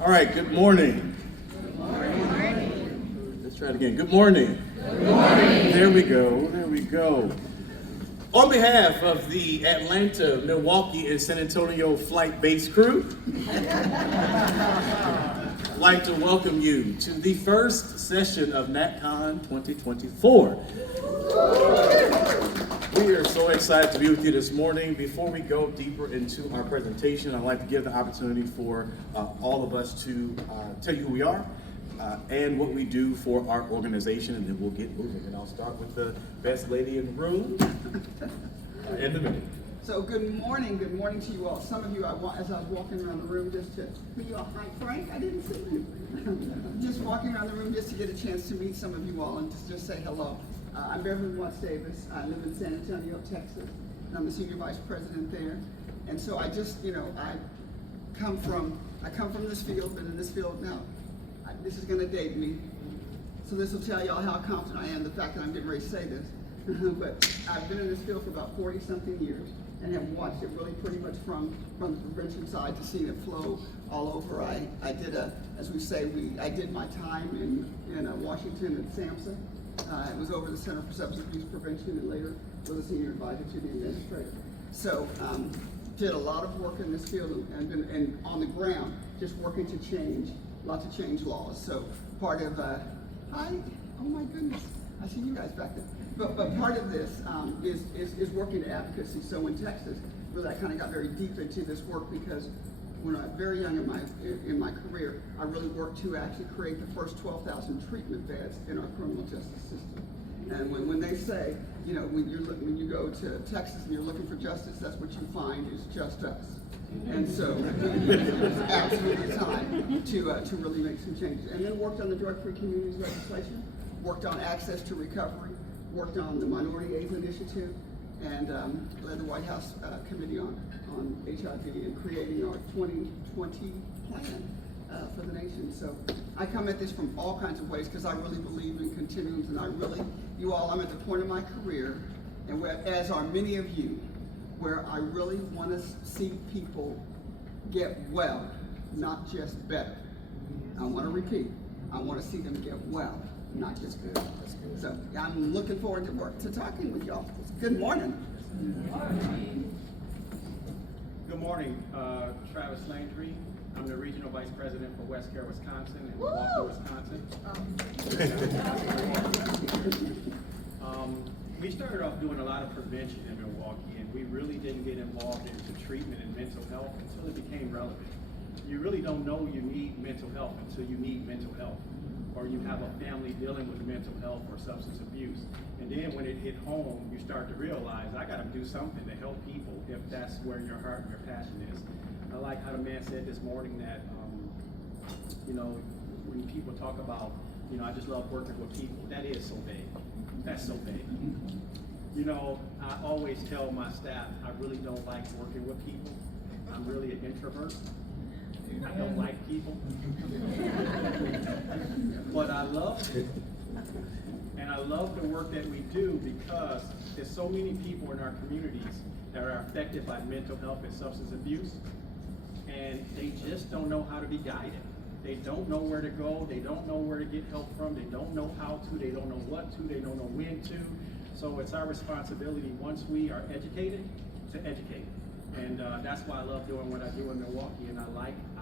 All right, good morning. Good morning. Let's try it again. Good morning. Good morning. There we go. There we go. On behalf of the Atlanta, Milwaukee, and San Antonio flight-based crew, I'd like to welcome you to the first session of NATCON 2024. We are so excited to be with you this morning. Before we go deeper into our presentation, I'd like to give the opportunity for all of us to tell you who we are and what we do for our organization, and then we'll get moving. And I'll start with the best lady in the room in the middle. So good morning to you all. Some of you, as I was walking around the room, just to meet you all. Hi, Frank, I didn't see you. Just walking around the room just to get a chance to meet some of you all and just say hello. I'm Beverly Watts Davis. I live in San Antonio, Texas, and I'm the senior vice president there. And so I just, I come from this field, been in this field now. This is going to date me, so this will tell y'all how confident I am, the fact that I'm getting ready to say this. But I've been in this field for about 40-something years and have watched it really pretty much from the prevention side to seeing it flow all over. I did I did my time in Washington at SAMHSA. It was over the Center for Substance Abuse Prevention and later was a senior advisor to the administrator. So did a lot of work in this field and on the ground, just working to change, lots of change laws. So part of, hi, oh my goodness, I see you guys back there. But part of this is working in advocacy. So in Texas, really I kind of got very deep into this work because when I was very young in my career, I really worked to actually create the first 12,000 treatment beds in our criminal justice system. And when they say, when you go to Texas and you're looking for justice, that's what you find is just us. And so it was absolutely time to really make some changes. And then worked on the drug-free communities legislation, worked on access to recovery, worked on the Minority AIDS Initiative, and led the White House Committee on HIV and creating our 2020 plan for the nation. So I come at this from all kinds of ways because I really believe in continuums, and I'm at the point of my career, and as are many of you, where I really want to see people get well, not just better. I want to repeat, I want to see them get well, not just good. So I'm looking forward to talking with y'all. Good morning. Good morning, Travis Landry. I'm the Regional Vice President for West Care, Wisconsin and Milwaukee, Wisconsin. We started off doing a lot of prevention in Milwaukee, and we really didn't get involved into treatment and mental health until it became relevant. You really don't know you need mental health until you need mental health, or you have a family dealing with mental health or substance abuse. And then when it hit home, you start to realize, I gotta do something to help people if that's where your heart and your passion is. I like how the man said this morning that, when people talk about, I just love working with people, that is so vague. That's so vague. I always tell my staff, I really don't like working with people. I'm really an introvert. I don't like people. But I love it. And I love the work that we do because there's so many people in our communities that are affected by mental health and substance abuse, and they just don't know how to be guided. They don't know where to go. They don't know where to get help from. They don't know how to. They don't know what to. They don't know when to. So it's our responsibility, once we are educated, to educate. And that's why I love doing what I do in Milwaukee. And I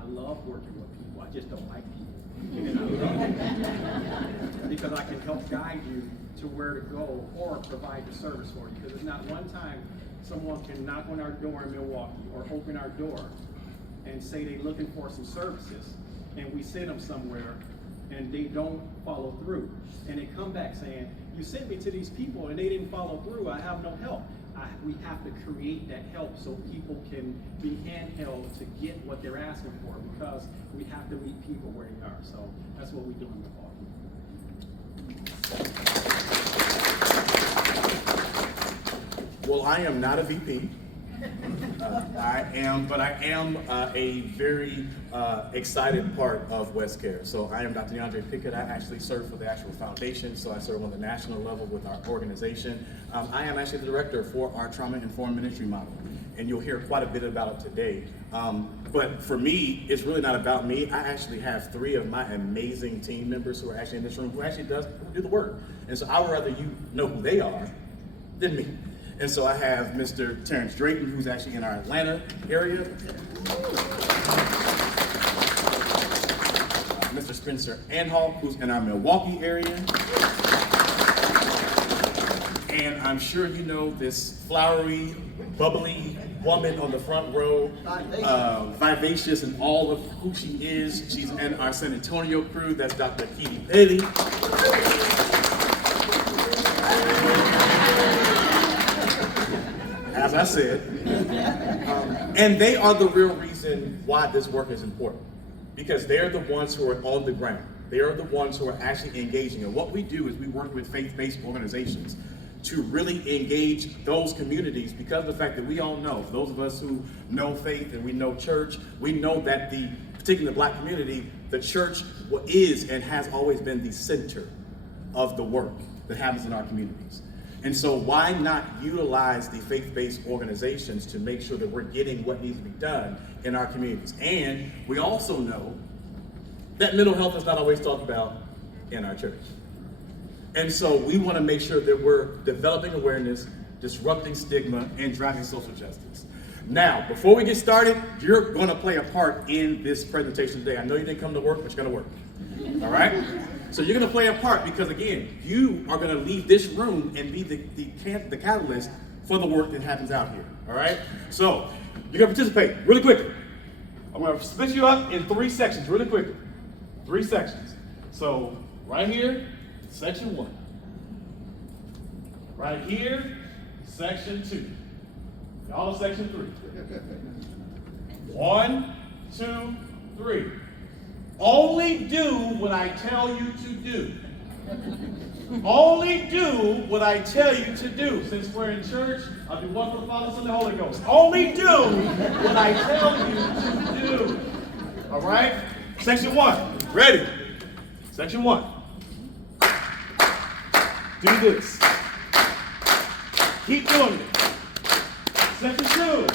love working with people. I just don't like people. And I love it because I can help guide you to where to go or provide the service for you. Because there's not one time someone can knock on our door in Milwaukee or open our door and say they're looking for some services, and we send them somewhere and they don't follow through. And they come back saying, you sent me to these people and they didn't follow through, I have no help. We have to create that help so people can be handheld to get what they're asking for, because we have to meet people where they are. So that's what we do in Milwaukee. Well, I am not a VP. I am a very excited part of West Care. So I am Dr. DeAndre Pickett. I actually serve for the actual foundation, so I serve on the national level with our organization. I am actually the director for our trauma-informed ministry model, and you'll hear quite a bit about it today. But for me, it's really not about me. I actually have 3 of my amazing team members who are actually in this room who actually do the work. And so I would rather you know who they are than me. And so I have Mr. Terrence Drayton, who's actually in our Atlanta area. Mr. Spencer Anhalt, who's in our Milwaukee area. And I'm sure you know this flowery, bubbly woman on the front row, vivacious in all of who she is. She's in our San Antonio crew. That's Dr. Keely Petty. As I said. And they are the real reason why this work is important. Because they're the ones who are on the ground. They are the ones who are actually engaging. And what we do is we work with faith-based organizations to really engage those communities, because of the fact that we all know, for those of us who know faith and we know church, we know that particularly the Black community, the church is and has always been the center of the work that happens in our communities. And so why not utilize the faith-based organizations to make sure that we're getting what needs to be done in our communities? And we also know that mental health is not always talked about in our church. And so we want to make sure that we're developing awareness, disrupting stigma, and driving social justice. Now, before we get started, you're going to play a part in this presentation today. I know you didn't come to work, but you're going to work. All right? So you're going to play a part because, again, you are going to leave this room and be the catalyst for the work that happens out here. All right? So you're going to participate really quickly. I'm going to split you up in 3 sections really quickly. 3 sections. So right here, section 1. Right here, section 2. Y'all are section 3. 1, 2, 3. Only do what I tell you to do. Only do what I tell you to do. Since we're in church, I'll do one for the Father, Son, and the Holy Ghost. Only do what I tell you to do. All right? Section 1. Ready? Section 1. Do this. Keep doing it. Section 2.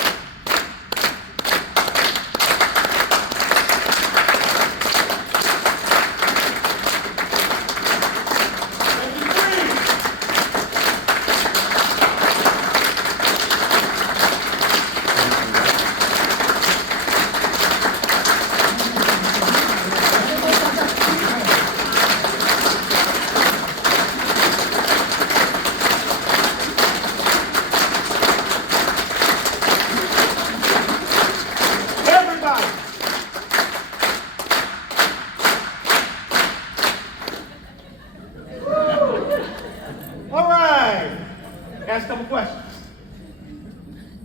Ask a couple questions.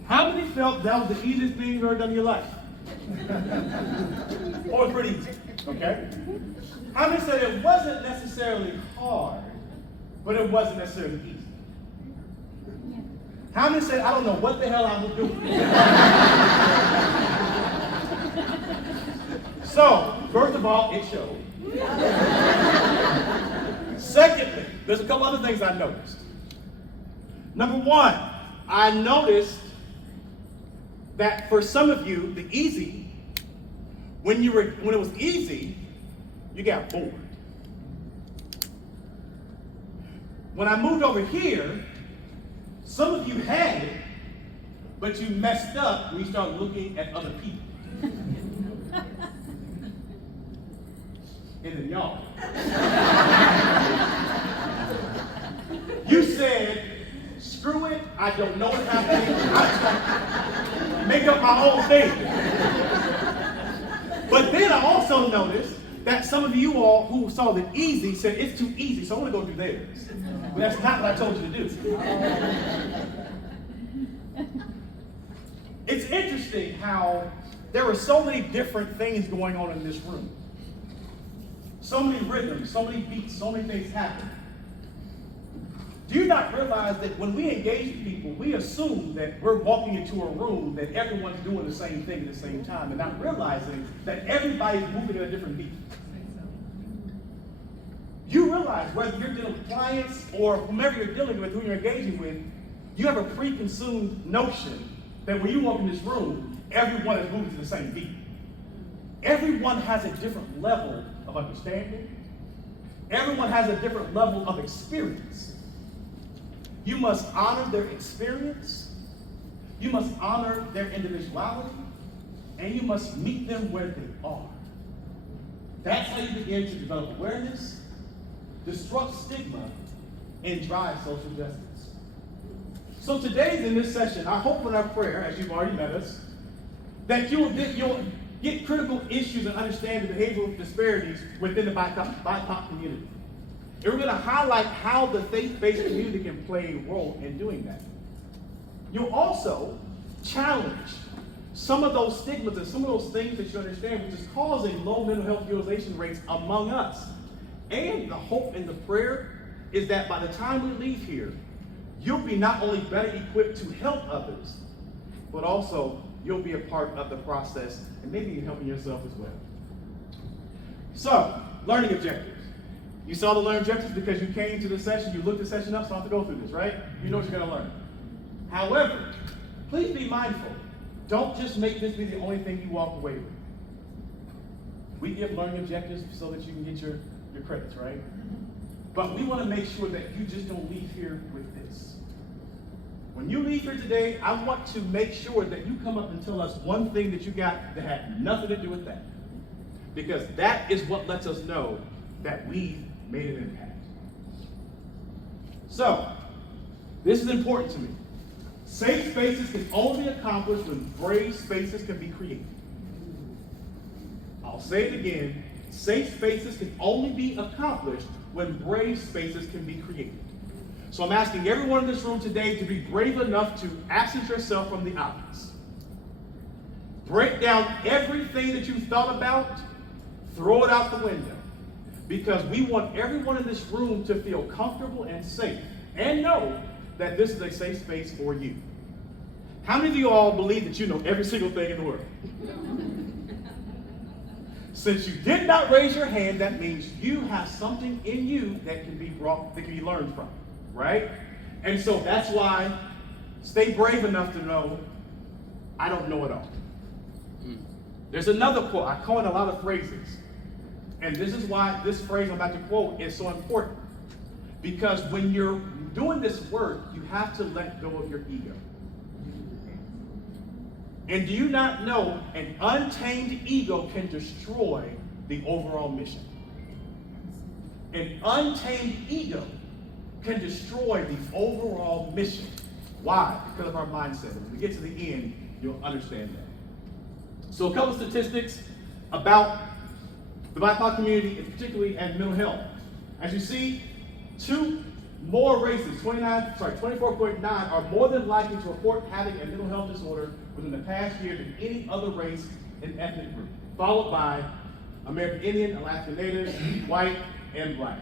How many felt that was the easiest thing you've ever done in your life? Or it's pretty easy, okay? How many said it wasn't necessarily hard, but it wasn't necessarily easy? How many said, I don't know what the hell I was doing? So, first of all, it showed. Secondly, there's a couple other things I noticed. Number 1, I noticed that for some of you, the easy, when it was easy, you got bored. When I moved over here, some of you had it, but you messed up when you started looking at other people. And then y'all. You said, screw it, I don't know what's happening, I'm trying to make up my own thing. But then I also noticed that some of you all who saw the easy said, it's too easy, so I want to go do theirs. But that's not what I told you to do. It's interesting how there are so many different things going on in this room. So many rhythms, so many beats, so many things happen. Do you not realize that when we engage people, we assume that we're walking into a room that everyone's doing the same thing at the same time, and not realizing that everybody's moving at a different beat? You realize whether you're dealing with clients or whomever you're dealing with, who you're engaging with, you have a preconceived notion that when you walk in this room, everyone is moving to the same beat. everyone has a different level of understanding. Everyone has a different level of experience. You must honor their experience. You must honor their individuality. And you must meet them where they are. That's how you begin to develop awareness, disrupt stigma, and drive social justice. So today in this session, I hope in our prayer, as you've already met us, that you'll get critical issues and understand the behavioral disparities within the BIPOC community. And we're going to highlight how the faith-based community can play a role in doing that. You'll also challenge some of those stigmas and some of those things that you understand, which is causing low mental health utilization rates among us. And the hope and the prayer is that by the time we leave here, you'll be not only better equipped to help others, but also you'll be a part of the process and maybe you're helping yourself as well. So, learning objectives. You saw the learning objectives because you came to the session, you looked the session up, so I have to go through this, right? You know what you're going to learn. However, please be mindful. Don't just make this be the only thing you walk away with. We give learning objectives so that you can get your credits, right? But we want to make sure that you just don't leave here with this. When you leave here today, I want to make sure that you come up and tell us one thing that you got that had nothing to do with that. Because that is what lets us know that we've made an impact. So, this is important to me. Safe spaces can only be accomplished when brave spaces can be created. I'll say it again. Safe spaces can only be accomplished when brave spaces can be created. So I'm asking everyone in this room today to be brave enough to absent yourself from the obvious. Break down everything that you've thought about, throw it out the window. Because we want everyone in this room to feel comfortable and safe and know that this is a safe space for you. How many of you all believe that you know every single thing in the world? Since you did not raise your hand, that means you have something in you that can be learned from, right? And so that's why stay brave enough to know, I don't know it all. There's another quote. I coin a lot of phrases. And this is why this phrase I'm about to quote is so important. Because when you're doing this work, you have to let go of your ego. And do you not know an untamed ego can destroy the overall mission? An untamed ego can destroy the overall mission. Why? Because of our mindset. And when we get to the end, you'll understand that. So a couple of statistics about the BIPOC community, and particularly at mental health. As you see, two more races, 24.9, are more than likely to report having a mental health disorder within the past year than any other race and ethnic group, followed by American Indian, Alaska Natives, white, and black.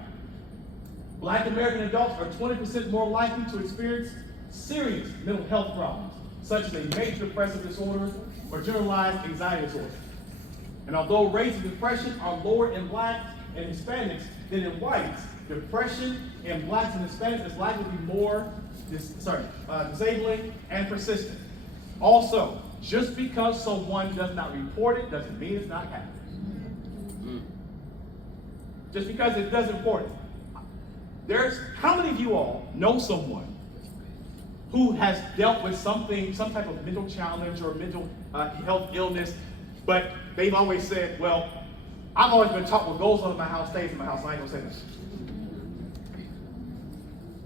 Black American adults are 20% more likely to experience serious mental health problems, such as a major depressive disorder or generalized anxiety disorder. And although rates of depression are lower in blacks and Hispanics than in whites, depression in blacks and Hispanics is likely to be more disabling and persistent. Also, just because someone does not report it doesn't mean it's not happening. Just because it doesn't report it. How many of you all know someone who has dealt with some type of mental challenge or mental health illness, but they've always said, well, I've always been taught what goes on in my house stays in my house, so I ain't gonna say this.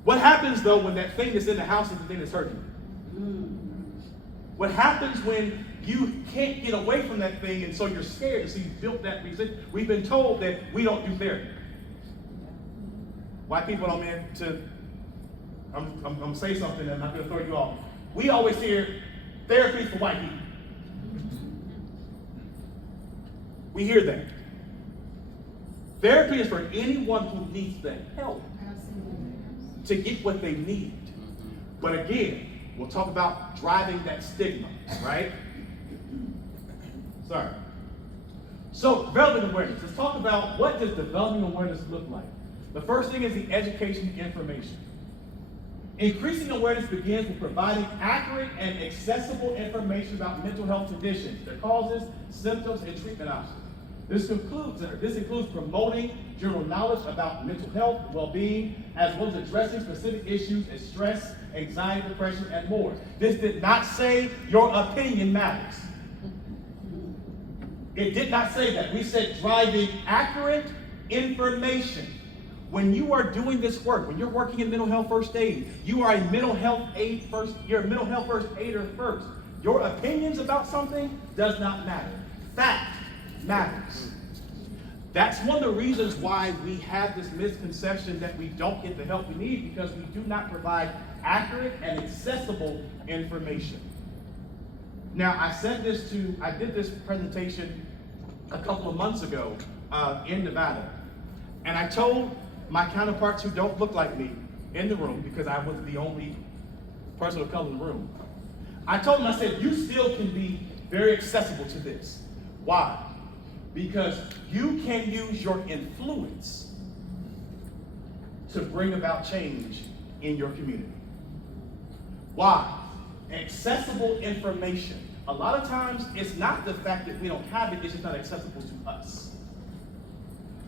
What happens though when that thing that's in the house is the thing that's hurting you? What happens when you can't get away from that thing and so you're scared, so you've built that resistance? We've been told that we don't do therapy. White people don't mean to, I'm gonna say something and I'm not gonna throw you off. We always hear therapy for white people. We hear that. Therapy is for anyone who needs the help to get what they need. But again, we'll talk about driving that stigma, right? Sorry. So, developing awareness. Let's talk about what does developing awareness look like. The first thing is the education information. Increasing awareness begins with providing accurate and accessible information about mental health conditions, their causes, symptoms, and treatment options. This includes promoting general knowledge about mental health, well-being, as well as addressing specific issues as stress, anxiety, depression, and more. This did not say your opinion matters. It did not say that. We said driving accurate information. When you are doing this work, when you're working in mental health first aid, you are a mental health aid first. You're a mental health first aider first. Your opinions about something does not matter. Fact matters. That's one of the reasons why we have this misconception that we don't get the help we need, because we do not provide accurate and accessible information. Now, I did this presentation a couple of months ago in Nevada, and I told my counterparts who don't look like me in the room, because I was the only person of color in the room, I told them, I said, you still can be very accessible to this. Why? Because you can use your influence to bring about change in your community. Why? Accessible information. A lot of times, it's not the fact that we don't have it, it's just not accessible to us.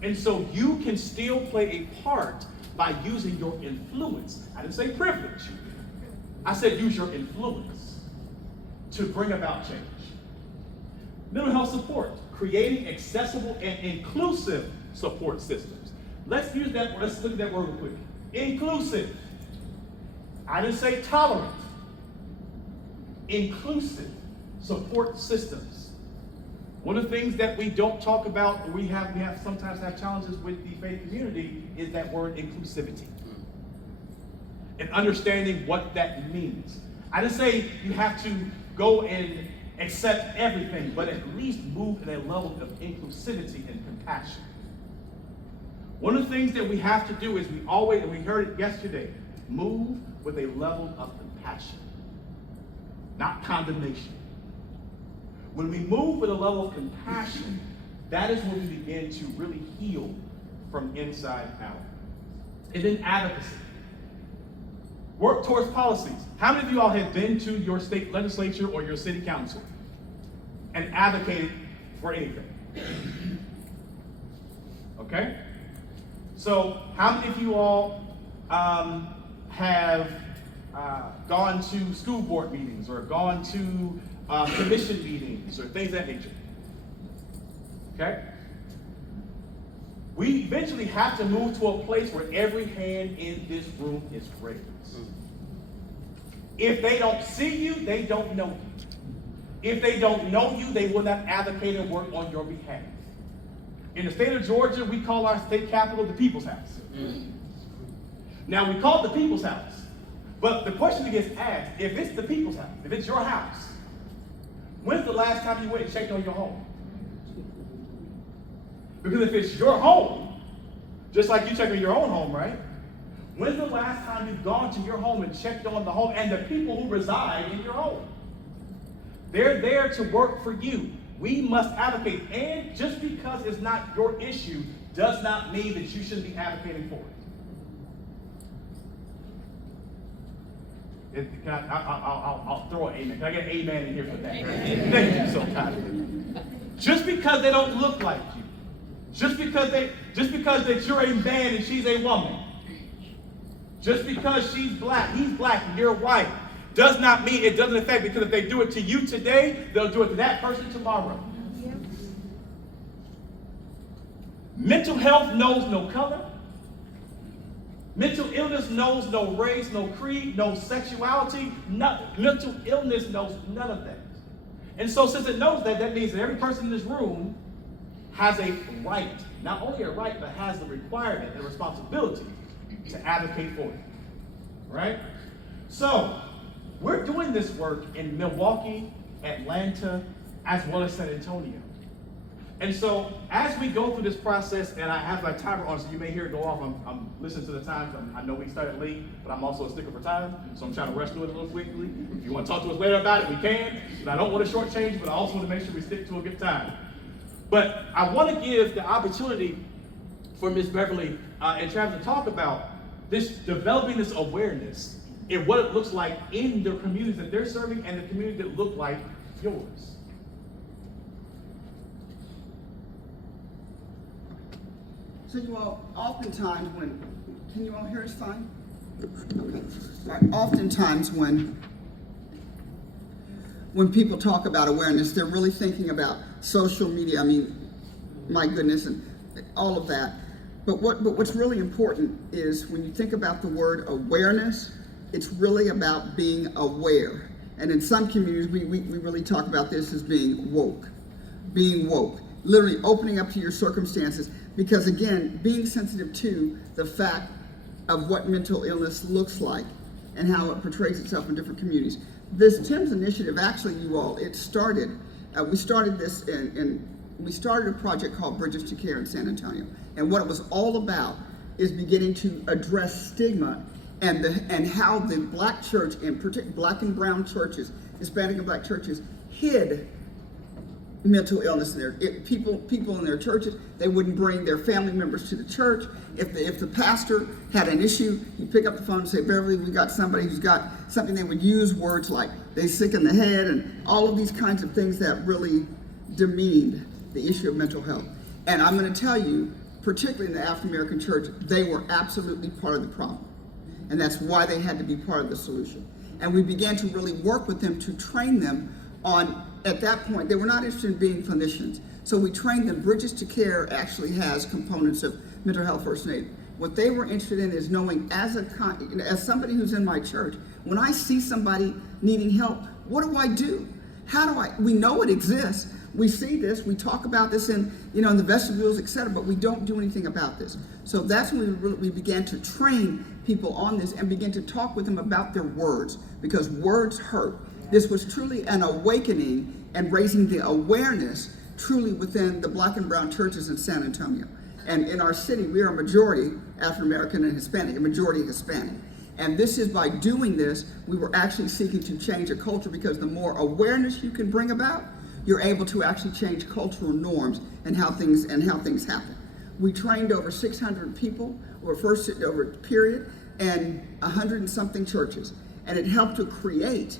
And so you can still play a part by using your influence. I didn't say privilege. I said use your influence to bring about change. Mental health support, creating accessible and inclusive support systems. Let's use that word, let's look at that word real quick. Inclusive. I didn't say tolerant. Inclusive support systems. One of the things that we don't talk about, we sometimes have challenges with the faith community, is that word inclusivity. And understanding what that means. I didn't say you have to go and accept everything, but at least move in a level of inclusivity and compassion. One of the things that we have to do is we always, and we heard it yesterday, move with a level of compassion, not condemnation. When we move with a level of compassion, that is when we begin to really heal from inside out. And then advocacy. Work towards policies. How many of you all have been to your state legislature or your city council and advocated for anything? Okay? So how many of you all have gone to school board meetings or gone to commission meetings or things of that nature? Okay? We eventually have to move to a place where every hand in this room is raised. If they don't see you, they don't know you. If they don't know you, they will not advocate and work on your behalf. In the state of Georgia, we call our state capital the People's House. Now, we call it the People's House, but the question that gets asked, if it's the People's House, if it's your house, when's the last time you went and checked on your home? Because if it's your home, just like you check on your own home, right? When's the last time you've gone to your home and checked on the home and the people who reside in your home? They're there to work for you. We must advocate. And just because it's not your issue does not mean that you shouldn't be advocating for it. I'll throw an amen. Can I get an amen in here for that? Amen. Thank you so kindly. Just because they don't look like you, just because that you're a man and she's a woman, just because she's black, he's black, and you're white, does not mean it doesn't affect, because if they do it to you today, they'll do it to that person tomorrow. Yep. Mental health knows no color. Mental illness knows no race, no creed, no sexuality. Mental illness knows none of that. And so since it knows that, that means that every person in this room has a right, not only a right, but has the requirement and responsibility to advocate for it, right? So, we're doing this work in Milwaukee, Atlanta, as well as San Antonio. And so, as we go through this process, and I have my timer on, so you may hear it go off, I'm listening to the times. I know we started late, but I'm also a sticker for time, so I'm trying to rush through it a little quickly. If you want to talk to us later about it, we can. And I don't want to shortchange, but I also want to make sure we stick to a good time. But I want to give the opportunity for Ms. Beverly and Travis to talk about this, developing this awareness in what it looks like in the communities that they're serving and the communities that look like yours. So you all, oftentimes can you all hear us fine? Okay. All right. Oftentimes when people talk about awareness, they're really thinking about social media. I mean, my goodness, and all of that. But what's really important is when you think about the word awareness, it's really about being aware. And in some communities, we really talk about this as being woke. Being woke. Literally opening up to your circumstances. Because again, being sensitive to the fact of what mental illness looks like and how it portrays itself in different communities. This TIMM's initiative, actually, you all, it started, we started this we started a project called Bridges to Care in San Antonio. And what it was all about is beginning to address stigma and how the Black church, in particular Black and brown churches, Hispanic and Black churches, hid mental illness in their people in their churches. They wouldn't bring their family members to the church. If the pastor had an issue, he'd pick up the phone and say, Beverly, we got somebody who's got something. They would use words like they sick in the head and all of these kinds of things that really demeaned the issue of mental health. And I'm going to tell you, particularly in the African American church, they were absolutely part of the problem. And that's why they had to be part of the solution. And we began to really work with them to train them on, at that point, they were not interested in being clinicians. So we trained them. Bridges to Care actually has components of mental health first aid. What they were interested in is knowing, as somebody who's in my church, when I see somebody needing help, what do I do? We know it exists. We see this, we talk about this in the vestibules, et cetera, but we don't do anything about this. So that's when we began to train people on this and begin to talk with them about their words, because words hurt. This was truly an awakening and raising the awareness truly within the Black and brown churches in San Antonio. And in our city, we are a majority African American and Hispanic, a majority Hispanic. And this is, by doing this, we were actually seeking to change a culture, because the more awareness you can bring about, you're able to actually change cultural norms and how things happen. We trained over 600 people over a period, and 100 and something churches. And it helped to create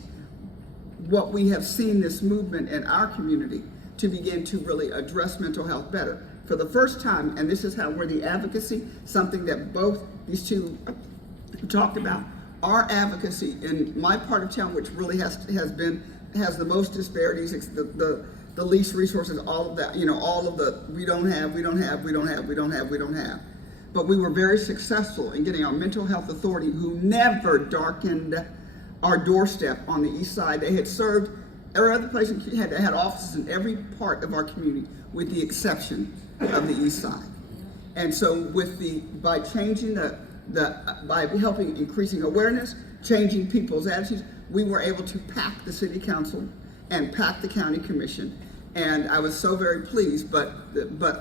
what we have seen, this movement in our community to begin to really address mental health better. For the first time, and this is where the advocacy, something that both these two talked about, our advocacy in my part of town, which really has the most disparities, the least resources, all of that, all of the we don't have. But we were very successful in getting our mental health authority, who never darkened our doorstep on the east side. They had served every other place, had offices in every part of our community, with the exception of the east side. And so by changing by helping increasing awareness, changing people's attitudes, we were able to pack the city council and pack the county commission. And I was so very pleased, but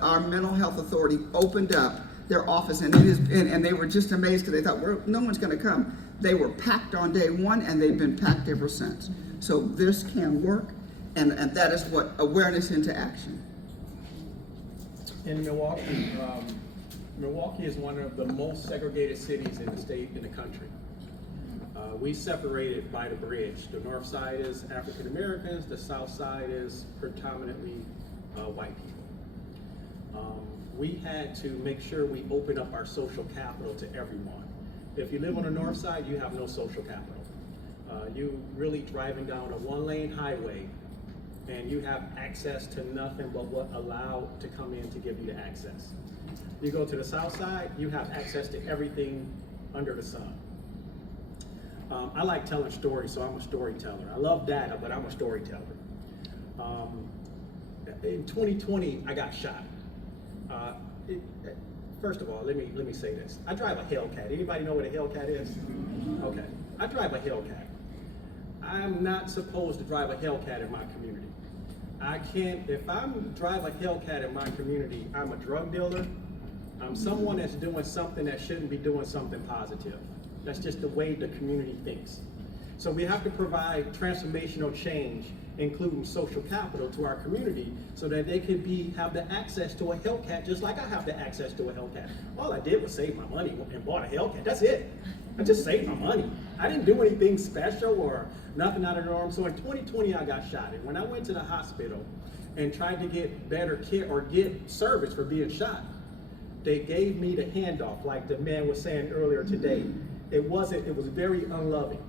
our mental health authority opened up their office, and they were just amazed, because they thought, no one's gonna come. They were packed on day one, and they've been packed ever since. So this can work, and that is what awareness into action. In Milwaukee, Milwaukee is one of the most segregated cities in the state, in the country. We separated by the bridge. The north side is African Americans, the south side is predominantly white people. We had to make sure we open up our social capital to everyone. If you live on the north side, you have no social capital. You really driving down a one-lane highway, and you have access to nothing but what allowed to come in to give you the access. You go to the south side, you have access to everything under the sun. I like telling stories, so I'm a storyteller. I love data, but I'm a storyteller. In 2020, I got shot. First of all, let me say this. I drive a Hellcat. Anybody know what a Hellcat is? Okay. I drive a Hellcat. I'm not supposed to drive a Hellcat in my community. If I drive a Hellcat in my community, I'm a drug dealer. I'm someone that's doing something that shouldn't be doing something positive. That's just the way the community thinks. So we have to provide transformational change, including social capital, to our community, so that they can have the access to a Hellcat, just like I have the access to a Hellcat. All I did was save my money and bought a Hellcat. That's it. I just saved my money. I didn't do anything special or nothing out of the norm. So in 2020, I got shot. And when I went to the hospital and tried to get better care or get service for being shot, they gave me the handoff, like the man was saying earlier today. It was very unloving.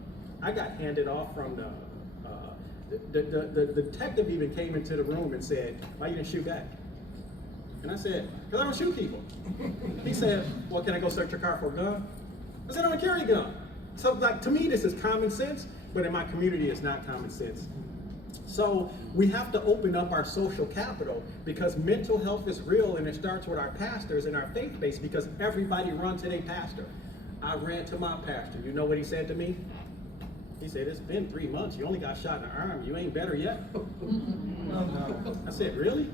I got handed off from the detective even came into the room and said, "Why you didn't shoot back?" And I said, "Because I don't shoot people." He said, "Well, can I go search your car for a gun?" I said, "I don't carry a gun." So, like, to me, this is common sense, but in my community, it's not common sense. So we have to open up our social capital, because mental health is real, and it starts with our pastors and our faith base, because everybody runs to their pastor. I ran to my pastor. You know what he said to me? He said, "It's been 3 months. You only got shot in the arm. You ain't better yet." I said, "Really?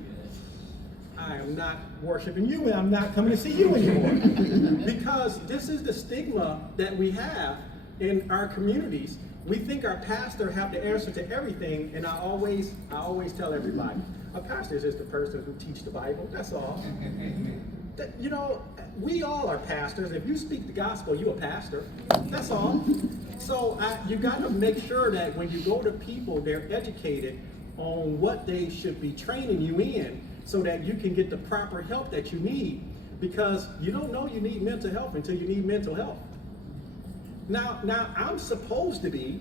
I am not worshiping you, and I'm not coming to see you anymore." Because this is the stigma that we have in our communities. We think our pastor have the answer to everything, and I always tell everybody, a pastor is just the person who teach the Bible. That's all. You know, we all are pastors. If you speak the gospel, you're a pastor. That's all. So you got to make sure that when you go to people, they're educated on what they should be training you in, so that you can get the proper help that you need. Because you don't know you need mental health until you need mental health. Now I'm supposed to be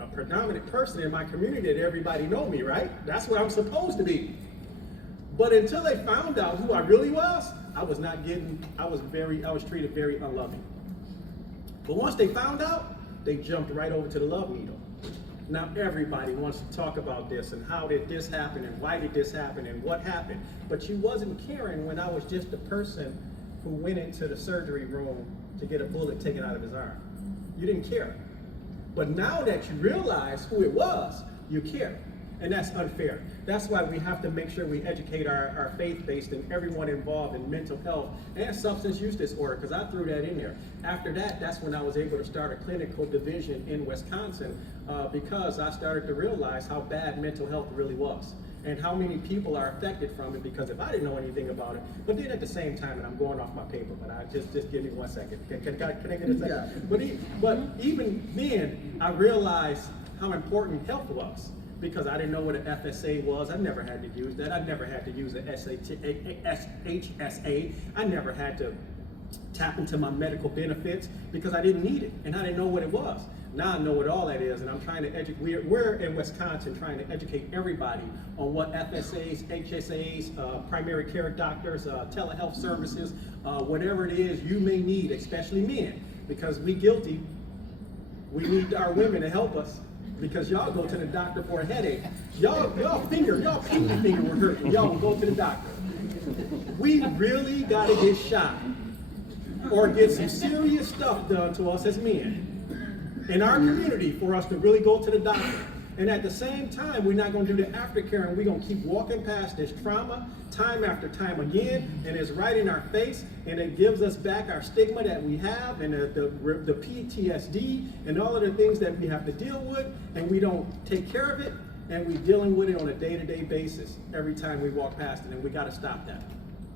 a predominant person in my community that everybody know me, right? That's what I'm supposed to be. But until they found out who I really was, I was treated very unloving. But once they found out, they jumped right over to the love needle. Now everybody wants to talk about this, and how did this happen, and why did this happen, and what happened. But you wasn't caring when I was just a person who went into the surgery room to get a bullet taken out of his arm. You didn't care. But now that you realize who it was, you care. And that's unfair. That's why we have to make sure we educate our faith-based and everyone involved in mental health and substance use disorder, because I threw that in there. After that, that's when I was able to start a clinical division in Wisconsin, because I started to realize how bad mental health really was, and how many people are affected from it, because if I didn't know anything about it, but then at the same time, and I'm going off my paper, but I just give me 1 second. Can I get a second? Yeah. But even then, I realized how important health was, because I didn't know what an FSA was. I never had to use that. I never had to use an HSA. I never had to tap into my medical benefits, because I didn't need it, and I didn't know what it was. Now I know what all that is, and I'm trying to educate. We're in Wisconsin trying to educate everybody on what FSAs, HSAs, primary care doctors, telehealth services, whatever it is you may need, especially men, because we guilty. We need our women to help us, because y'all go to the doctor for a headache. Y'all pinky finger will hurt, and y'all will go to the doctor. We really got to get shot or get some serious stuff done to us as men in our community for us to really go to the doctor. And at the same time, we're not going to do the aftercare, and we're going to keep walking past this trauma time after time again, and it's right in our face, and it gives us back our stigma that we have, and the PTSD, and all of the things that we have to deal with, and we don't take care of it, and we're dealing with it on a day-to-day basis every time we walk past it, and we got to stop that.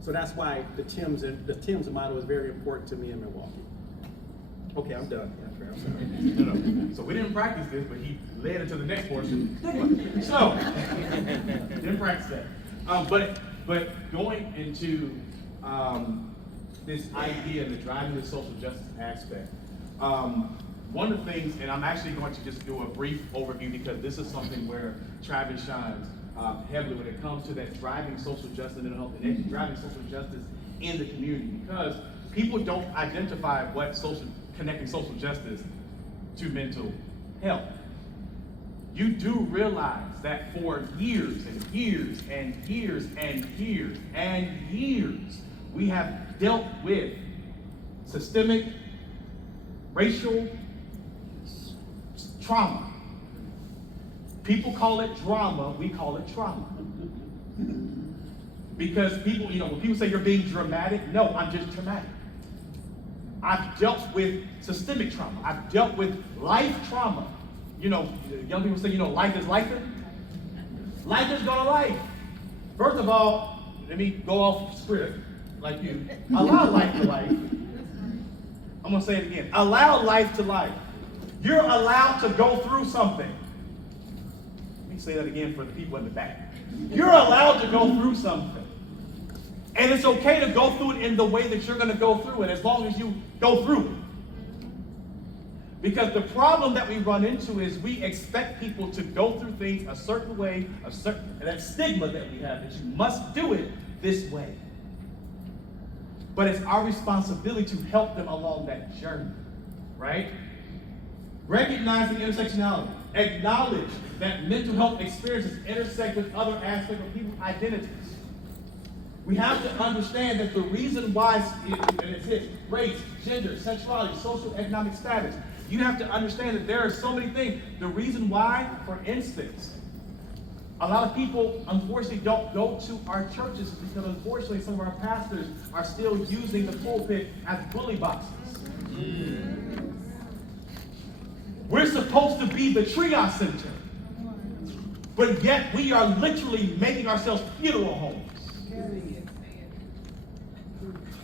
So that's why the TIMM's model is very important to me in Milwaukee. Okay, I'm done. I'm sorry. No. So we didn't practice this, but he led into the next portion. So didn't practice that. But going into this idea and the driving the social justice aspect, one of the things, and I'm actually going to just do a brief overview, because this is something where Travis shines heavily when it comes to that driving social justice and mental health, and driving social justice in the community, because people don't identify what connecting social justice to mental health. You do realize that for years and years and years and years and years, we have dealt with systemic racial trauma. People call it drama, we call it trauma. Because people, when people say you're being dramatic, no, I'm just traumatic. I've dealt with systemic trauma. I've dealt with life trauma. Young people say, life is life. Life is gonna life. First of all, let me go off script like you. Allow life to life. I'm gonna say it again. Allow life to life. You're allowed to go through something. Let me say that again for the people in the back. You're allowed to go through something. And it's okay to go through it in the way that you're going to go through it, as long as you go through it. Because the problem that we run into is we expect people to go through things a certain way, and that stigma that we have, that you must do it this way. But it's our responsibility to help them along that journey, right? Recognize the intersectionality. Acknowledge that mental health experiences intersect with other aspects of people's identities. We have to understand that the reason why, and it's his, race, gender, sexuality, social, economic status, you have to understand that there are so many things. The reason why, for instance, a lot of people unfortunately don't go to our churches because unfortunately some of our pastors are still using the pulpit as bully boxes. We're supposed to be the triage center, but yet we are literally making ourselves funeral homes.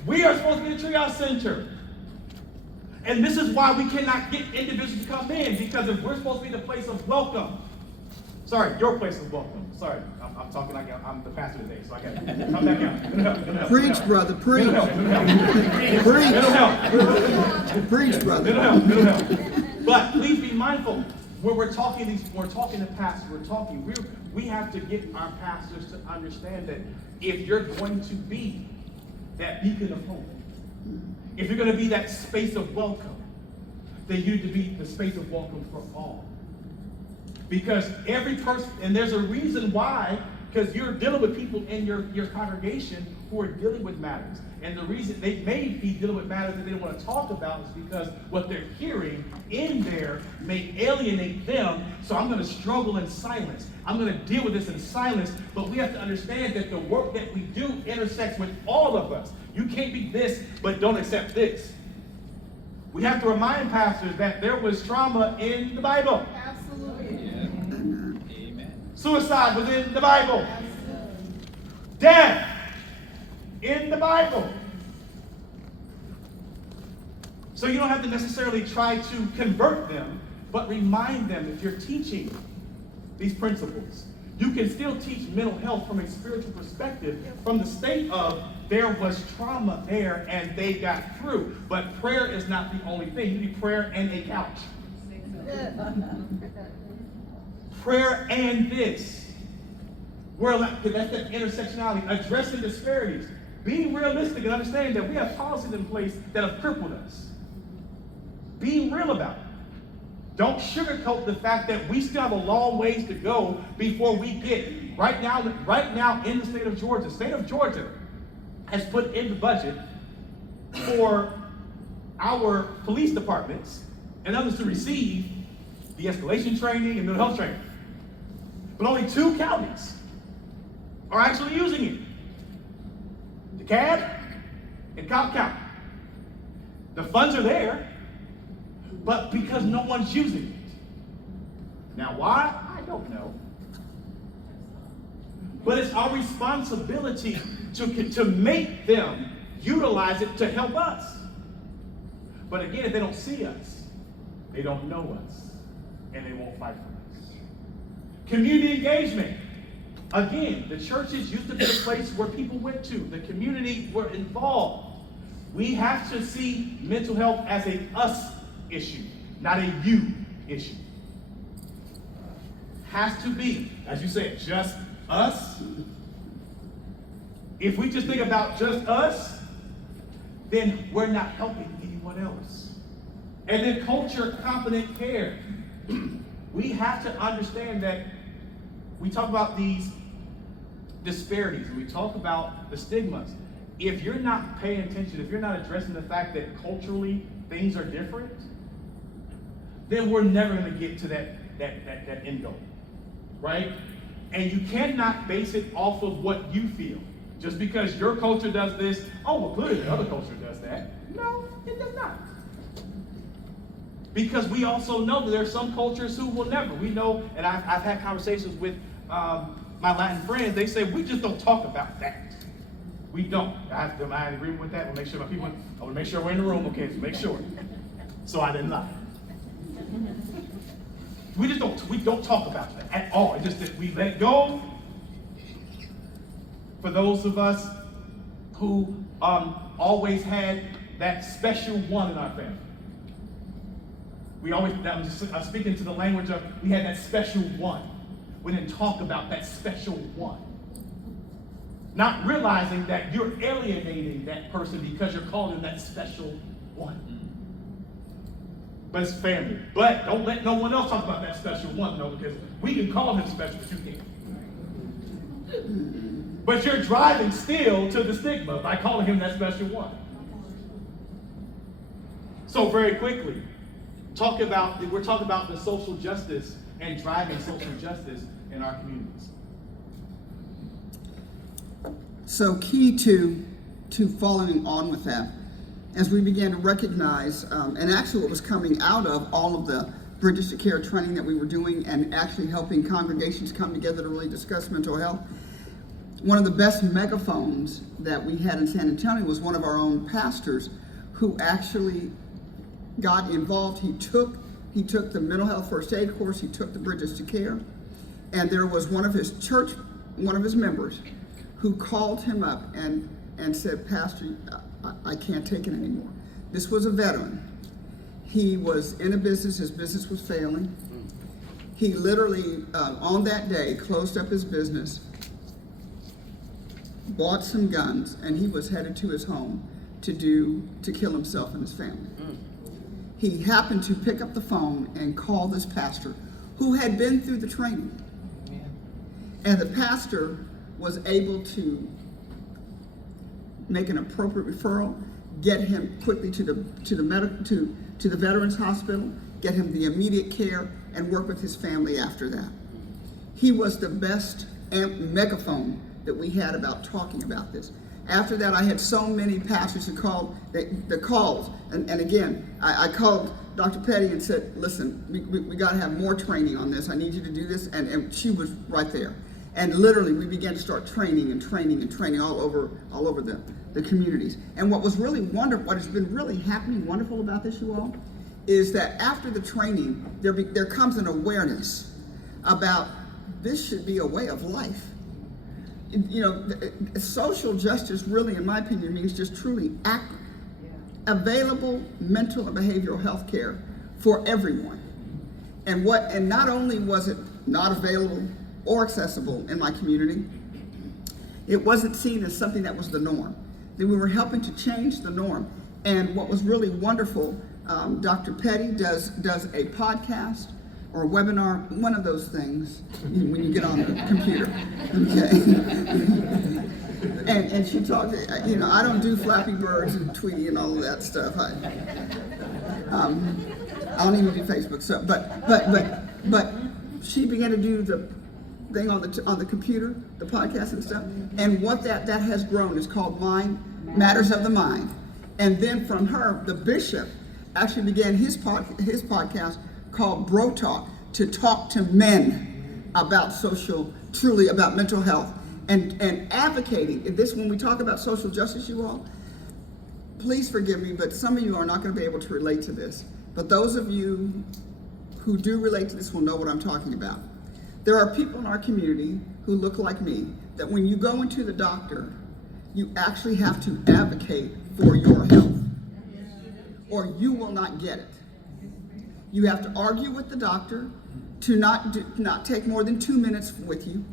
We are supposed to be the triage center. And this is why we cannot get individuals to come in, because if we're supposed to be the place of welcome, sorry, your place of welcome. Sorry, I'm talking like I'm the pastor today, so I got to come back out. It'll help. Preach, brother, preach. It'll help. Preach. It'll help. Preach, brother. It'll help. But please be mindful when we're talking to pastors. We have to get our pastors to understand that if you're going to be that beacon of hope, if you're going to be that space of welcome, then you need to be the space of welcome for all. Because every person, and there's a reason why, because you're dealing with people in your congregation who are dealing with matters. And the reason they may be dealing with matters that they don't want to talk about is because what they're hearing in there may alienate them. So I'm going to struggle in silence. I'm going to deal with this in silence. But we have to understand that the work that we do intersects with all of us. You can't be this, but don't accept this. We have to remind pastors that there was trauma in the Bible. Absolutely. Suicide was in the Bible. Death in the Bible. So you don't have to necessarily try to convert them, but remind them if you're teaching these principles. You can still teach mental health from a spiritual perspective, from the state of there was trauma there and they got through. But prayer is not the only thing. You need prayer and a couch. Prayer and this. That's that intersectionality, addressing disparities, being realistic and understanding that we have policies in place that have crippled us. Being real about it. Don't sugarcoat the fact that we still have a long ways to go before we get right now in the state of Georgia. The state of Georgia has put in the budget for our police departments and others to receive de-escalation training and mental health training. But only 2 counties are actually using it. DeKalb and Cobb County. The funds are there, but because no one's using it. Now why? I don't know. But it's our responsibility to make them utilize it to help us. But again, if they don't see us, they don't know us, and they won't fight for us. Community engagement. Again, the churches used to be a place where people went to. The community were involved. We have to see mental health as a us issue, not a you issue. Has to be, as you said, just us. If we just think about just us, then we're not helping anyone else. And then culture, competent care. We have to understand that we talk about these disparities, and we talk about the stigmas. If you're not paying attention, if you're not addressing the fact that culturally things are different, then we're never going to get to that end goal, right? And you cannot base it off of what you feel. Just because your culture does this, oh, well, clearly the other culture does that. No, it does not. Because we also know that there are some cultures who will never. We know, and I've had conversations with my Latin friends. They say, we just don't talk about that. We don't. I agree with that. We'll make sure my people, I want to make sure we're in the room, okay, so make sure. So I didn't lie. We don't talk about that at all. It's just that we let it go. For those of us who always had that special one in our family. I'm speaking to the language of, we had that special one. We didn't talk about that special one. Not realizing that you're alienating that person because you're calling them that special one. But it's family. But don't let no one else talk about that special one, though, because we can call him special, but you can't. But you're driving still to the stigma by calling him that special one. So very quickly, we're talking about the social justice and driving social justice in our communities. So key to following on with that, as we began to recognize, and actually what was coming out of all of the Bridges to Care training that we were doing and actually helping congregations come together to really discuss mental health, one of the best megaphones that we had in San Antonio was one of our own pastors who actually got involved. He took the mental health first aid course, he took the Bridges to Care, and there was one of his members who called him up and said, Pastor, I can't take it anymore. This was a veteran. He was in a business, his business was failing. He literally, on that day, closed up his business, bought some guns, and he was headed to his home to kill himself and his family. He happened to pick up the phone and call this pastor who had been through the training. And the pastor was able to make an appropriate referral, get him quickly to the Veterans Hospital, get him the immediate care, and work with his family after that. He was the best megaphone that we had about talking about this. After that, I had so many pastors who called the calls, and again, I called Dr. Petty and said, listen, we got to have more training on this. I need you to do this, and she was right there. And literally, we began to start training all over the communities. And what was really wonderful, what has been really happening wonderful about this, you all, is that after the training, there comes an awareness about this should be a way of life. You know, social justice really, in my opinion, means just truly available mental and behavioral health care for everyone. And not only was it not available or accessible in my community, it wasn't seen as something that was the norm. That we were helping to change the norm. And what was really wonderful, Dr. Petty does a podcast or a webinar, one of those things when you get on the computer. Okay. and she talked, you know, I don't do Flappy Birds and Tweety and all of that stuff. I don't even do Facebook. So, but she began to do the thing on the computer, the podcast and stuff. And what that has grown is called Matters of the Mind. And then from her, the bishop actually began his podcast called Bro Talk, to talk to men about truly about mental health and advocating. When we talk about social justice, you all, please forgive me, but some of you are not going to be able to relate to this. But those of you who do relate to this will know what I'm talking about. There are people in our community who look like me, that when you go into the doctor, you actually have to advocate for your health, or you will not get it. You have to argue with the doctor to not take more than 2 minutes with you,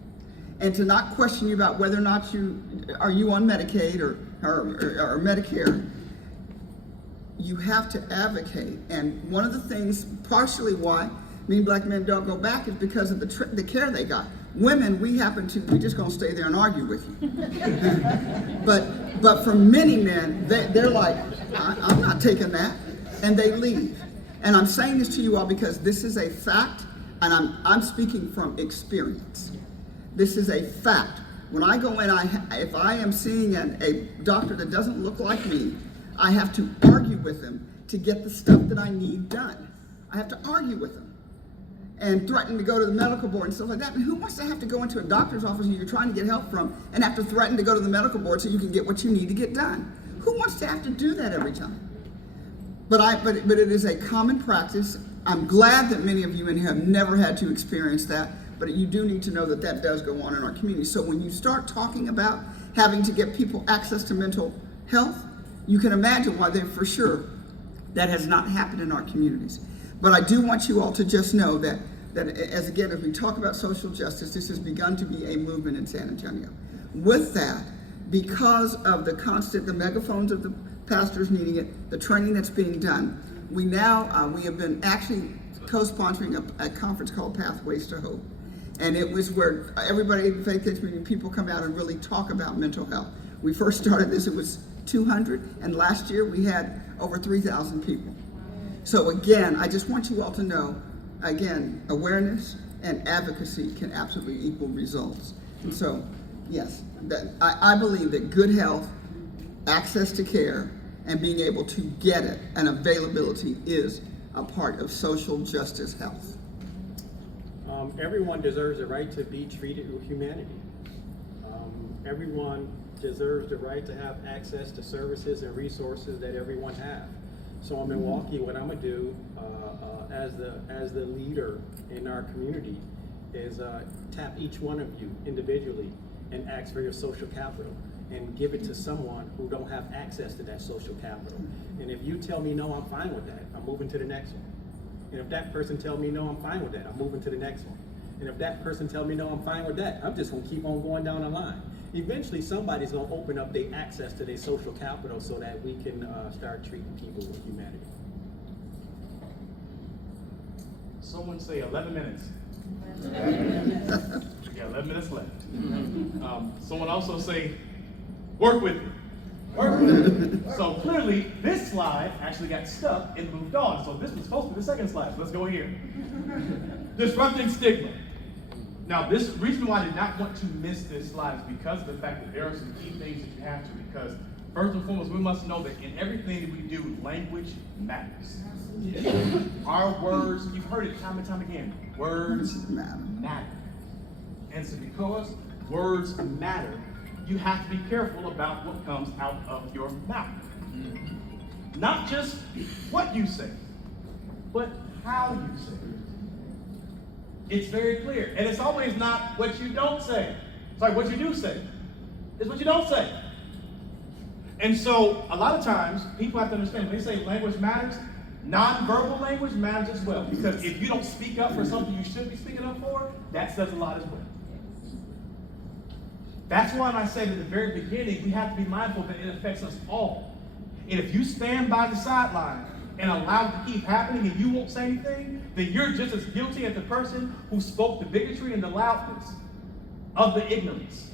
and to not question you about whether or not you on Medicaid or Medicare. You have to advocate, and one of the things, partially why mean black men don't go back, is because of the care they got. Women, we just gonna stay there and argue with you. but for many men, they're like, I'm not taking that, and they leave. And I'm saying this to you all because this is a fact, and I'm speaking from experience. This is a fact. When I go in, if I am seeing a doctor that doesn't look like me, I have to argue with him to get the stuff that I need done. I have to argue with him and threaten to go to the medical board and stuff like that. And who wants to have to go into a doctor's office who you're trying to get help from and have to threaten to go to the medical board so you can get what you need to get done? Who wants to have to do that every time? But it is a common practice. I'm glad that many of you in here have never had to experience that, but you do need to know that does go on in our community. So when you start talking about having to get people access to mental health, you can imagine why they for sure that has not happened in our communities. But I do want you all to just know that as we talk about social justice, this has begun to be a movement in San Antonio. With that, because of the megaphones of the pastors needing it, the training that's being done, we have been actually co-sponsoring a conference called Pathways to Hope. And it was where everybody in the faith community, people come out and really talk about mental health. We first started this, it was 200, and last year we had over 3,000 people. So again, I just want you all to know, again, awareness and advocacy can absolutely equal results. And so, yes, I believe that good health, access to care, and being able to get it and availability is a part of social justice health. Everyone deserves the right to be treated with humanity. Everyone deserves the right to have access to services and resources that everyone has. So in Milwaukee, what I'm gonna do as the leader in our community is tap each one of you individually and ask for your social capital and give it to someone who don't have access to that social capital. And if you tell me no, I'm fine with that, I'm moving to the next one. And if that person tells me no, I'm fine with that, I'm moving to the next one. And if that person tells me no, I'm fine with that, I'm just gonna keep on going down the line. Eventually, somebody's gonna open up their access to their social capital so that we can start treating people with humanity. Someone say 11 minutes. We got 11 minutes left. Someone also say, work with me. Work with me. So clearly, this slide actually got stuck and moved on. So this was supposed to be the second slide. So let's go here. Disrupting stigma. Now, this reason why I did not want to miss this slide is because of the fact that there are some key things that you have to, because first and foremost, we must know that in everything that we do, language matters. Our words, you've heard it time and time again, words matter. And so because words matter, you have to be careful about what comes out of your mouth. Not just what you say, but how you say it. It's very clear. And it's always not what you don't say. Sorry, what you do say. It's what you don't say. And so a lot of times people have to understand when they say language matters, nonverbal language matters as well. Because if you don't speak up for something you should be speaking up for, that says a lot as well. That's why I said at the very beginning, we have to be mindful that it affects us all. And if you stand by the sideline and allow it to keep happening and you won't say anything, then you're just as guilty as the person who spoke the bigotry and the loudness of the ignorance,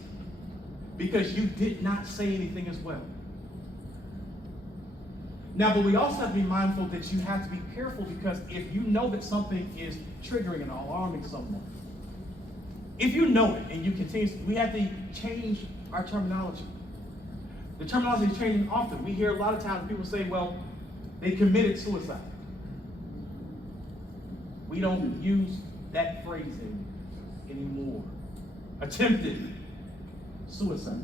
because you did not say anything as well. Now, but we also have to be mindful that you have to be careful, because if you know that something is triggering and alarming someone, if you know it and you continue, we have to change our terminology. The terminology is changing often. We hear a lot of times people say, well, they committed suicide. We don't use that phrasing anymore. Attempted suicide.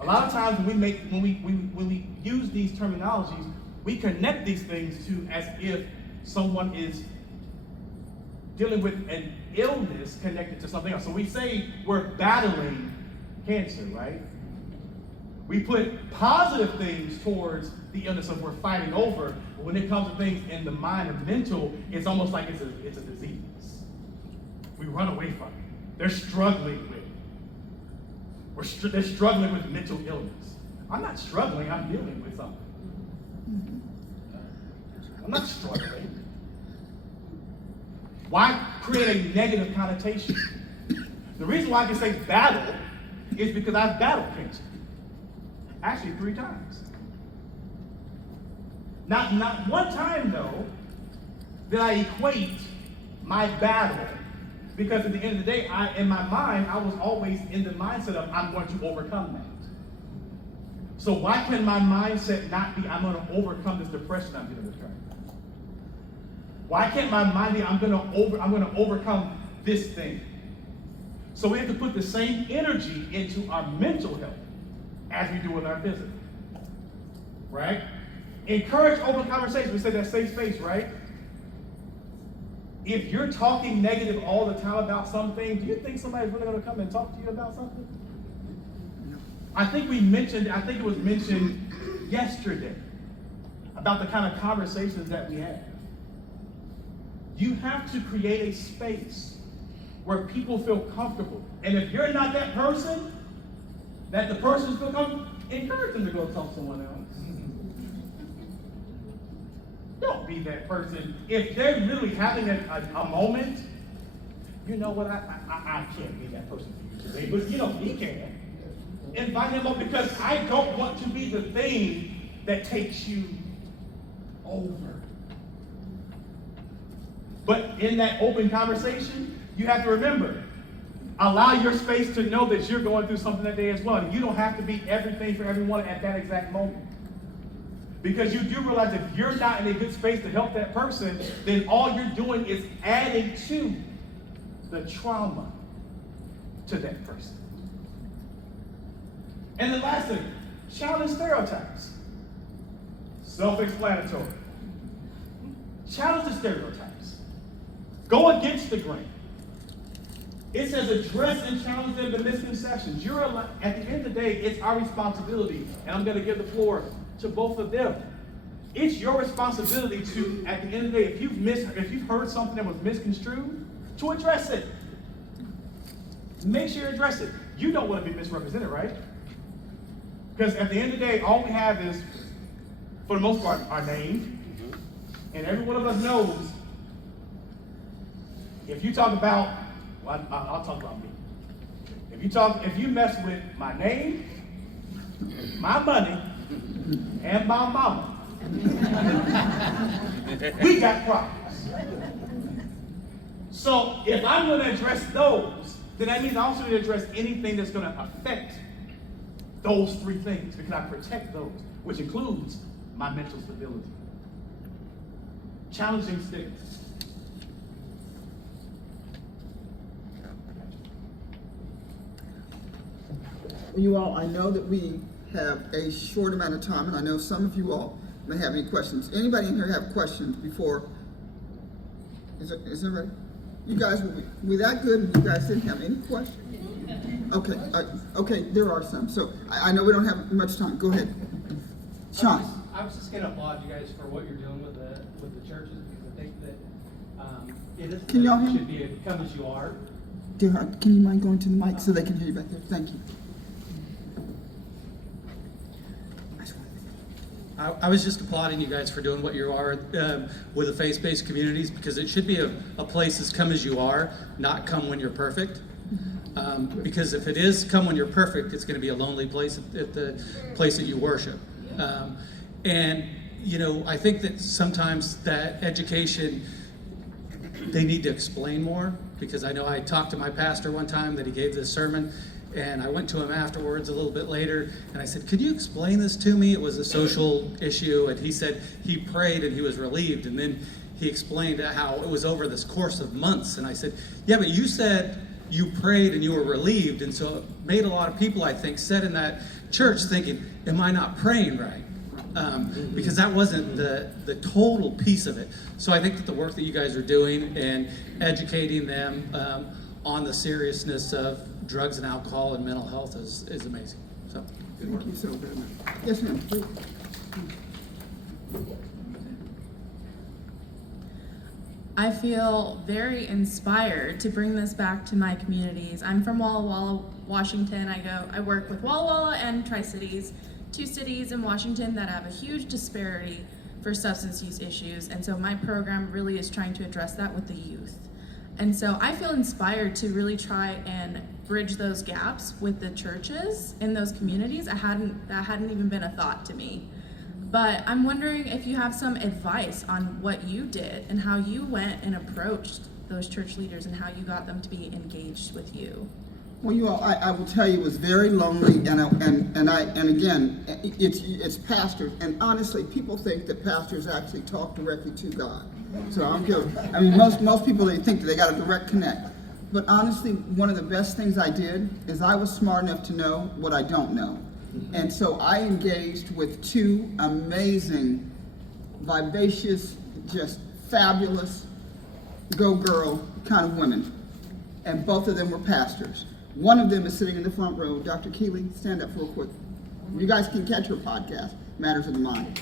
A lot of times when we use these terminologies, we connect these things to as if someone is dealing with an illness connected to something else. So we say we're battling cancer, right? We put positive things towards the illness of we're fighting over, but when it comes to things in the mind and mental, it's almost like it's a disease. We run away from it. They're struggling with it. They're struggling with mental illness. I'm not struggling, I'm dealing with something. I'm not struggling. Why create a negative connotation? The reason why I can say battle is because I've battled cancer. Actually 3 times. Not one time, though, did I equate my battle, because at the end of the day, in my mind, I was always in the mindset of I'm going to overcome that. So why can my mindset not be I'm going to overcome this depression I'm dealing with right now? Why can't my mind be I'm going to overcome this thing? So we have to put the same energy into our mental health as we do with our physical, right? Encourage open conversation. We said that safe space, right? If you're talking negative all the time about something, do you think somebody's really going to come and talk to you about something? I think it was mentioned yesterday about the kind of conversations that we have. You have to create a space where people feel comfortable. And if you're not that person, that the person feels comfortable, encourage them to go talk to someone else. Don't be that person. If they're really having a moment, you know what, I can't be that person for you today, but he can. Invite him up, because I don't want to be the thing that takes you over. But in that open conversation, you have to remember, allow your space to know that you're going through something that day as well. And you don't have to be everything for everyone at that exact moment. Because you do realize if you're not in a good space to help that person, then all you're doing is adding to the trauma to that person. And the last thing, challenge stereotypes. Self-explanatory. Challenge the stereotypes. Go against the grain. It says address and challenge them the misconceptions. At the end of the day, it's our responsibility, and I'm going to give the floor to both of them. It's your responsibility to, at the end of the day, if you've heard something that was misconstrued, to address it. Make sure you address it. You don't want to be misrepresented, right? Because at the end of the day, all we have is, for the most part, our name. And every one of us knows, if you talk about, well, I'll talk about me. If you mess with my name, my money, and my mama, we got problems. So if I'm going to address those, then that means I also need to address anything that's going to affect those three things, because I protect those, which includes my mental stability. Challenging stigma. You all, I know that we have a short amount of time, and I know some of you all may have any questions. Anybody in here have questions before? Is it ready? You guys will be that good, and you guys didn't have any questions? Okay, okay, there are some. So I know we don't have much time. Go ahead, Sean. I was just going to applaud you guys for what you're doing with the churches, because I think that it is. Can y'all hear me? Should be a come as you are. Dear heart, can you mind going to the mic so they can hear you back there? Thank you. I was just applauding you guys for doing what you are with the faith-based communities, because it should be a place that's come as you are, not come when you're perfect. Because if it is come when you're perfect, it's going to be a lonely place at the place that you worship. And I think that sometimes that education, they need to explain more, because I know I talked to my pastor one time that he gave this sermon, and I went to him afterwards a little bit later, and I said, could you explain this to me? It was a social issue, and he said he prayed and he was relieved, and then he explained how it was over this course of months, and I said, yeah, but you said you prayed and you were relieved, and so it made a lot of people, I think, sit in that church thinking, am I not praying right? Because that wasn't the total piece of it. So I think that the work that you guys are doing and educating them on the seriousness of drugs and alcohol and mental health is amazing. So good work. Thank you so very much. Yes, ma'am, please. I feel very inspired to bring this back to my communities. I'm from Walla Walla, Washington. I work with Walla Walla and Tri-Cities, two cities in Washington that have a huge disparity for substance use issues. And so my program really is trying to address that with the youth. And so I feel inspired to really try and bridge those gaps with the churches in those communities. That hadn't even been a thought to me. But I'm wondering if you have some advice on what you did and how you went and approached those church leaders and how you got them to be engaged with you. Well, you all, I will tell you, it was very lonely, and again, it's pastors, and honestly, people think that pastors actually talk directly to God. So I'm good. I mean, most people, they think that they got a direct connect. But honestly, one of the best things I did is I was smart enough to know what I don't know. And so I engaged with two amazing, vivacious, just fabulous, go girl kind of women. And both of them were pastors. One of them is sitting in the front row. Dr. Keeley, stand up real quick. You guys can catch her podcast, Matters of the Mind.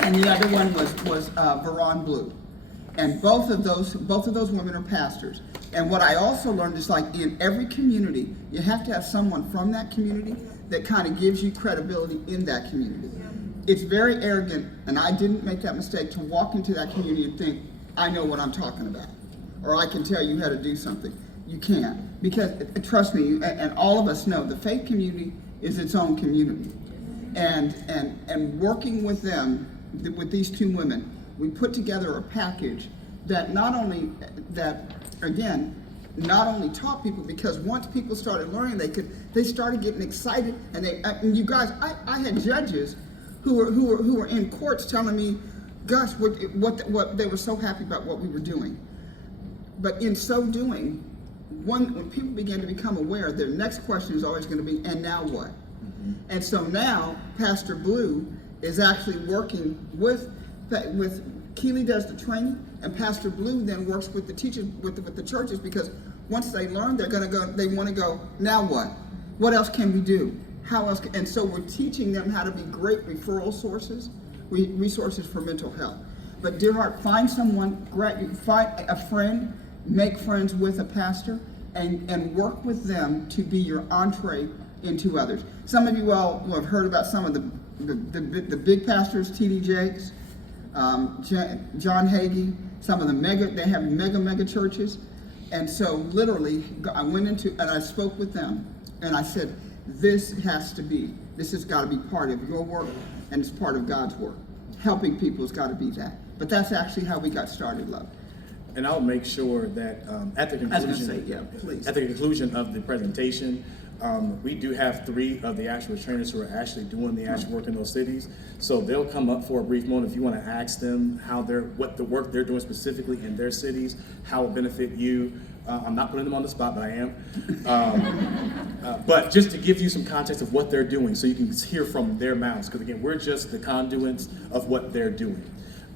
And the other one was Veron Blue. And both of those women are pastors. And what I also learned is, like, in every community, you have to have someone from that community that kind of gives you credibility in that community. It's very arrogant, and I didn't make that mistake, to walk into that community and think, I know what I'm talking about, or I can tell you how to do something. You can't, because trust me, and all of us know, the faith community is its own community. And working with them, with these two women, we put together a package that not only taught people, because once people started learning, they started getting excited, and you guys, I had judges who were in courts telling me, gosh, what they were so happy about what we were doing. But in so doing, when people began to become aware, their next question is always going to be, and now what? Mm-hmm. And so now Pastor Blue is actually working with Keeley does the training, and Pastor Blue then works with the teachers, with the churches, because once they learn, they want to go, now what? What else can we do? How else? And so we're teaching them how to be great referral sources, resources for mental health. But dear heart, find someone, find a friend, make friends with a pastor, and work with them to be your entree into others. Some of you all have heard about some of the big pastors, T.D. Jakes, John Hagee, some of they have mega churches. And so literally, I went into, and I spoke with them, and I said, this has got to be part of your work, and it's part of God's work. Helping people has got to be that. But that's actually how we got started, love. And I'll make sure that at the conclusion of the presentation, we do have 3 of the actual trainers who are actually doing the actual work in those cities. So they'll come up for a brief moment if you want to ask them what the work they're doing specifically in their cities, how it benefit you. I'm not putting them on the spot, but I am. But just to give you some context of what they're doing, so you can hear from their mouths, because again, we're just the conduits of what they're doing.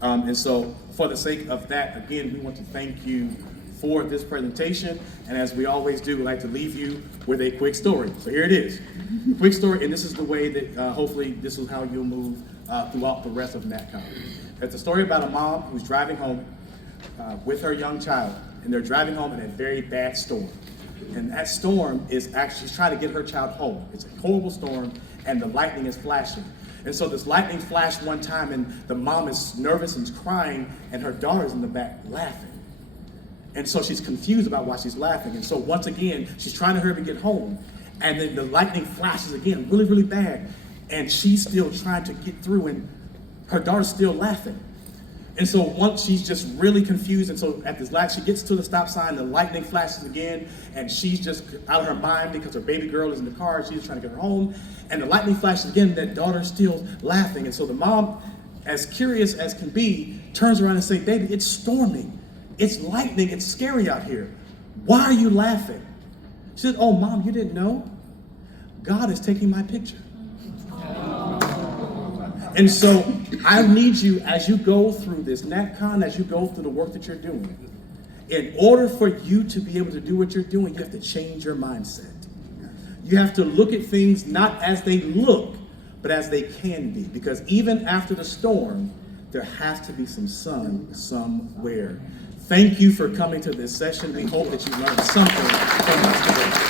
And so for the sake of that, again, we want to thank you for this presentation. And as we always do, we like to leave you with a quick story. So here it is. Quick story, and this is the way that hopefully this is how you'll move throughout the rest of NATCON. It's a story about a mom who's driving home with her young child, and they're driving home in a very bad storm. And that storm is actually, she's trying to get her child home. It's a horrible storm, and the lightning is flashing. And so this lightning flashed one time, and the mom is nervous and is crying, and her daughter's in the back laughing. And so she's confused about why she's laughing. And so once again, she's trying to hurry to get home. And then the lightning flashes again, really, really bad. And she's still trying to get through, and her daughter's still laughing. And so once she's just really confused, and so at this last, she gets to the stop sign, the lightning flashes again, and she's just out of her mind because her baby girl is in the car, she's trying to get her home, and the lightning flashes again, that daughter's still laughing. And so the mom, as curious as can be, turns around and says, baby, it's storming, it's lightning, it's scary out here. Why are you laughing? She said, oh, Mom, you didn't know? God is taking my picture. And so I need you, as you go through this NATCON, as you go through the work that you're doing, in order for you to be able to do what you're doing, you have to change your mindset. You have to look at things not as they look, but as they can be. Because even after the storm, there has to be some sun somewhere. Thank you for coming to this session. We hope that you learned something from us today.